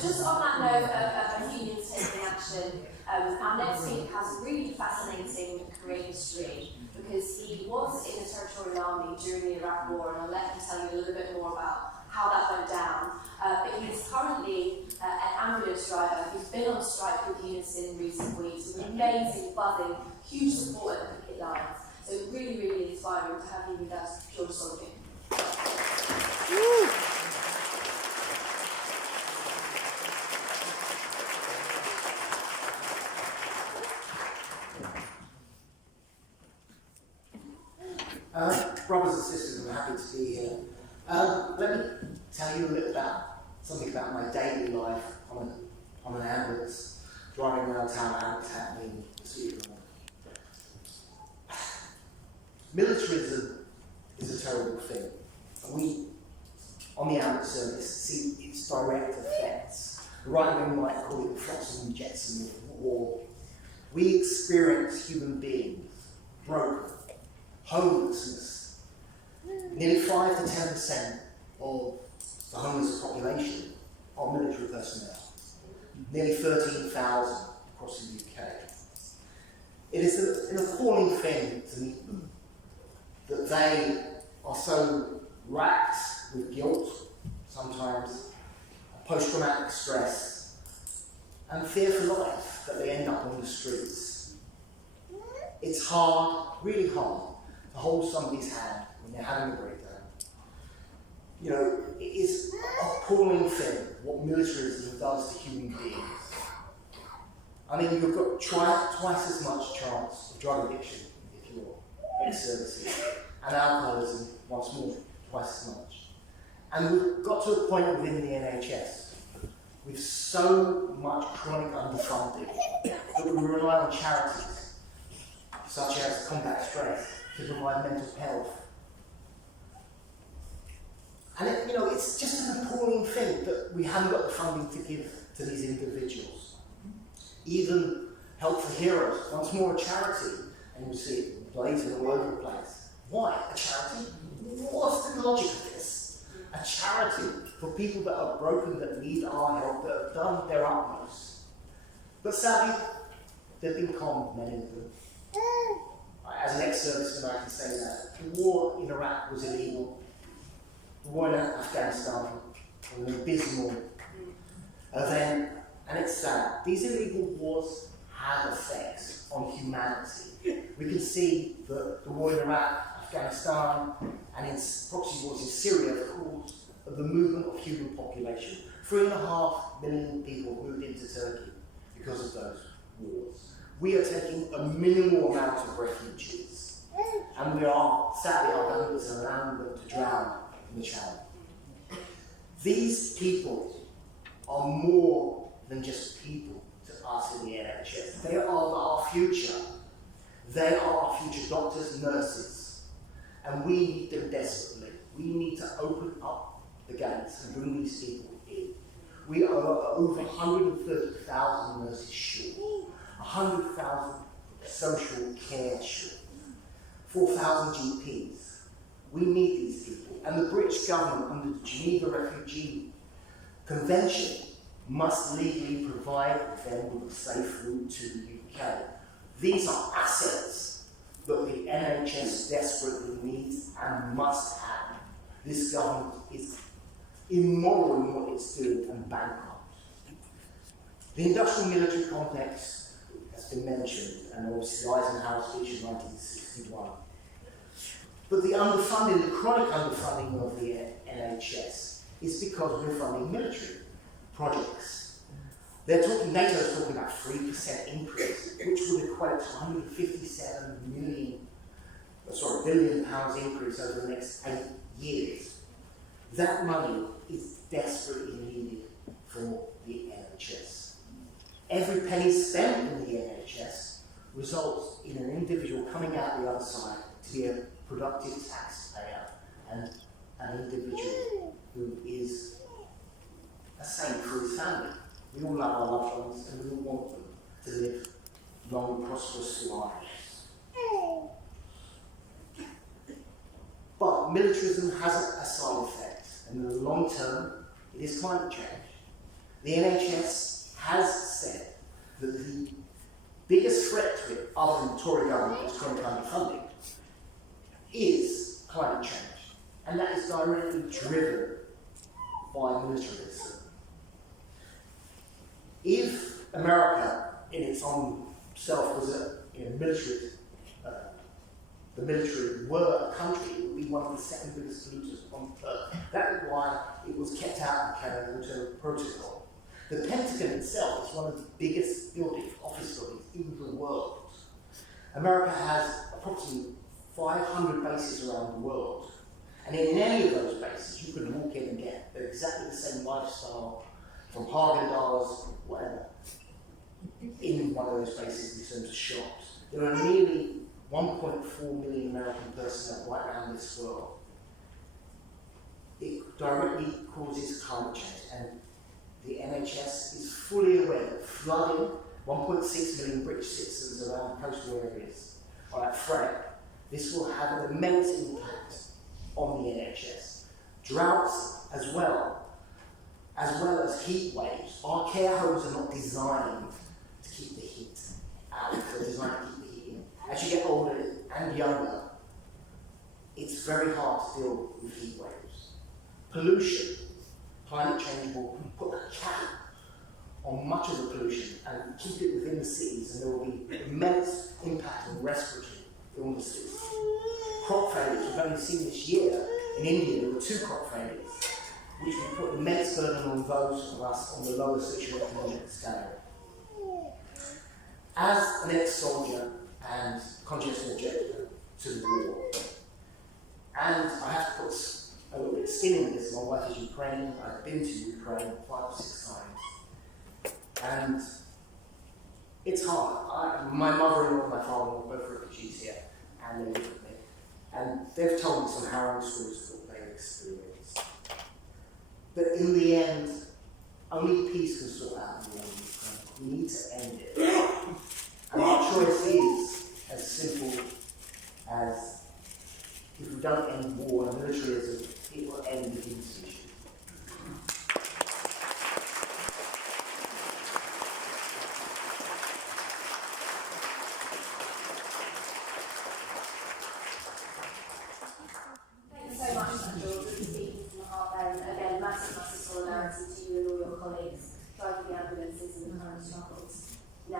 just on that note of unions taking action, our next speaker has a really fascinating career history because he was in the Territorial Army during the Iraq War, and I'll let him tell you a little bit more about how that went down. But he's currently an ambulance driver who's been on strike with unions in recent weeks with amazing, buzzing, huge support at the picket lines. So really, really inspiring to have you with us, George Solomou. Brothers and sisters, I'm happy to be here. Let me tell you a little about something about my daily life on an ambulance, driving around town happening Militarism is a terrible thing. And we, on the ambulance service, see its direct effects. The right wing might call it the flotsam and jetsam of war. We experience human beings broken, homelessness. Nearly 5 to 10% of the homeless population are military personnel. Nearly 13,000 across the UK. It is an appalling thing to meet them, that they are so racked with guilt, sometimes post-traumatic stress, and fear for life that they end up on the streets. It's hard, really hard, to hold somebody's hand when they're having a breakdown. You know, it is an appalling thing what militarism does to human beings. I mean, you've got twice as much chance of drug addiction if you're ex-services, and alcoholism, once more, twice as much. And we've got to a point within the NHS with so much chronic underfunding that we rely on charities, such as Combat Stress, to provide mental health. And it's just an appalling thing that we haven't got the funding to give to these individuals. Even Help for Heroes, once more a charity, and you'll see it blazing all over the place. Why? A charity? What's the logic of this? A charity for people that are broken, that need our help, that have done their utmost. But sadly, they've been conned, many of them. As an ex-serviceman, I can say that. The war in Iraq was illegal. The war in Afghanistan was an abysmal event, and it's sad. These illegal wars have effects on humanity. We can see that the war in Iraq, Afghanistan, and in proxy wars in Syria have caused the movement of human population. 3.5 million people moved into Turkey because of those wars. We are taking a minimal amount of refugees, and we are, sadly, our governments are allowing them to drown in the channel. These people are more than just people to us in the NHS. They are our future. They are our future doctors, nurses, and we need them desperately. We need to open up the gates and bring these people in. We are over 130,000 nurses short, 100,000 social care short, 4,000 GPs. We need these people, and the British government, under the Geneva Refugee Convention, must legally provide them with a safe route to the UK. These are assets that the NHS desperately needs and must have. This government is immoral in what it's doing and bankrupt. The industrial military complex has been mentioned, and obviously Eisenhower's speech in 1961. But the underfunding, the chronic underfunding of the NHS is because we're funding military projects. NATO's talking about 3% increase, which would equate to 157 billion pounds increase over the next 8 years. That money is desperately needed for the NHS. Every penny spent in the NHS results in an individual coming out the other side to be a productive taxpayer and an individual who is a saint for his family. We all love our loved ones and we all want them to live long, prosperous lives. But militarism has a side effect, and in the long term, it is climate change. The NHS has said that the biggest threat to it, other than the Tory government that's currently underfunding, is climate change. And that is directly driven by militarism. If America, in its own self, was the military were a country, it would be one of the second biggest polluters on Earth. That is why it was kept out of Canada Protocol. The Pentagon itself is one of the biggest office buildings in the world. America has approximately 500 bases around the world. And in any of those bases, you can walk in and get exactly the same lifestyle from Haagen-Dazs, whatever, in one of those bases in terms of shops. There are nearly 1.4 million American personnel right around this world. It directly causes climate change, and the NHS is fully aware that flooding 1.6 million British citizens around coastal areas are at threat. This will have an immense impact on the NHS. Droughts as well as heat waves. Our care homes are not designed to keep the heat out, they're designed to keep the heat in. As you get older and younger, it's very hard to deal with heat waves. Pollution, climate change will put a cap on much of the pollution and keep it within the cities, and there will be immense impact on respiratory illnesses. Crop failures, we've only seen this year in India, there were 2 crop failures, which will put immense burden on those of us on the lower socioeconomic scale. As an ex-soldier and conscious objector to the war, and I have to put a little bit of skin in this, my wife is Ukrainian, I've been to Ukraine 5 or 6 times, and it's hard. My mother-in-law and my father-in-law are both refugees here, and they live with me, and they've told me some harrowing stories of what they've experienced. But in the end, only peace can sort out the war in Ukraine. We need to end it. And our choice is as simple as, if we don't end war and militarism, it will end the peace issue.